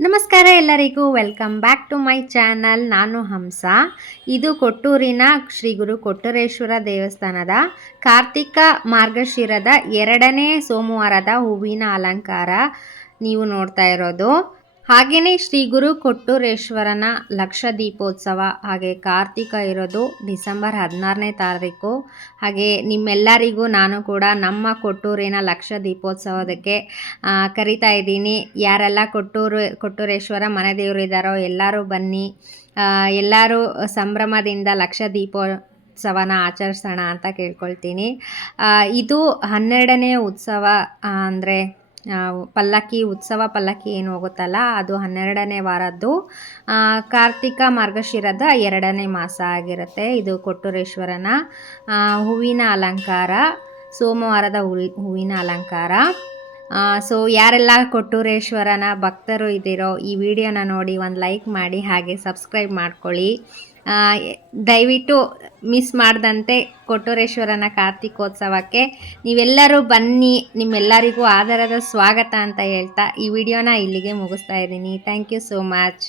ನಮಸ್ಕಾರ ಎಲ್ಲರಿಗೂ, welcome back to my channel. ನಾನು ಹಂಸ. ಇದು ಕೊಟ್ಟೂರಿನ ಶ್ರೀ ಗುರು ಕೊಟ್ಟೂರೇಶ್ವರ ದೇವಸ್ಥಾನದ ಕಾರ್ತಿಕ ಮಾರ್ಗಶಿರದ 2ನೇ ಸೋಮವಾರದ ಹೂವಿನ ಅಲಂಕಾರ ನೀವು ನೋಡ್ತಾ ಇರೋದು. ಹಾಗೆಯೇ ಶ್ರೀ ಗುರು ಕೊಟ್ಟೂರೇಶ್ವರನ ಲಕ್ಷ ದೀಪೋತ್ಸವ ಹಾಗೆ ಕಾರ್ತಿಕ ಇರೋದು ಡಿಸೆಂಬರ್ 16ನೇ ತಾರೀಕು. ಹಾಗೆ ನಿಮ್ಮೆಲ್ಲರಿಗೂ ನಾನು ಕೂಡ ನಮ್ಮ ಕೊಟ್ಟೂರಿನ ಲಕ್ಷ ದೀಪೋತ್ಸವದಕ್ಕೆ ಕರಿತಾ ಇದ್ದೀನಿ. ಯಾರೆಲ್ಲ ಕೊಟ್ಟೂರೇಶ್ವರ ಮನೆ ದೇವರು ಇದ್ದಾರೋ ಎಲ್ಲರೂ ಬನ್ನಿ, ಎಲ್ಲರೂ ಸಂಭ್ರಮದಿಂದ ಲಕ್ಷ ದೀಪೋತ್ಸವನ ಆಚರಿಸೋಣ ಅಂತ ಕೇಳ್ಕೊಳ್ತೀನಿ. ಇದು 12ನೇ ಉತ್ಸವ, ಅಂದರೆ ಪಲ್ಲಕ್ಕಿ ಉತ್ಸವ. ಪಲ್ಲಕ್ಕಿ ಏನು ಹೋಗುತ್ತಲ್ಲ ಅದು 12ನೇ ವಾರದ್ದು ಕಾರ್ತಿಕ ಮಾರ್ಗಶಿರದ 2ನೇ ಮಾಸ ಆಗಿರುತ್ತೆ. ಇದು ಕೊಟ್ಟೂರೇಶ್ವರನ ಹೂವಿನ ಅಲಂಕಾರ, ಸೋಮವಾರದ ಹೂವಿನ ಅಲಂಕಾರ. ಸೊ ಯಾರೆಲ್ಲ ಕೊಟ್ಟೂರೇಶ್ವರನ ಭಕ್ತರು ಇದ್ದೀರೋ ಈ ವಿಡಿಯೋನ ನೋಡಿ ಒಂದು ಲೈಕ್ ಮಾಡಿ, ಹಾಗೆ ಸಬ್ಸ್ಕ್ರೈಬ್ ಮಾಡ್ಕೊಳ್ಳಿ. ದಯವಿಟ್ಟು ಮಿಸ್ ಮಾಡದಂತೆ ಕೊಟ್ಟೂರೇಶ್ವರನ ಕಾರ್ತಿಕೋತ್ಸವಕ್ಕೆ ನೀವೆಲ್ಲರೂ ಬನ್ನಿ. ನಿಮ್ಮೆಲ್ಲರಿಗೂ ಆದರದ ಸ್ವಾಗತ ಅಂತ ಹೇಳ್ತಾ ಈ ವಿಡಿಯೋನ ಇಲ್ಲಿಗೆ ಮುಗಿಸ್ತಾ ಇದ್ದೀನಿ. Thank you so much.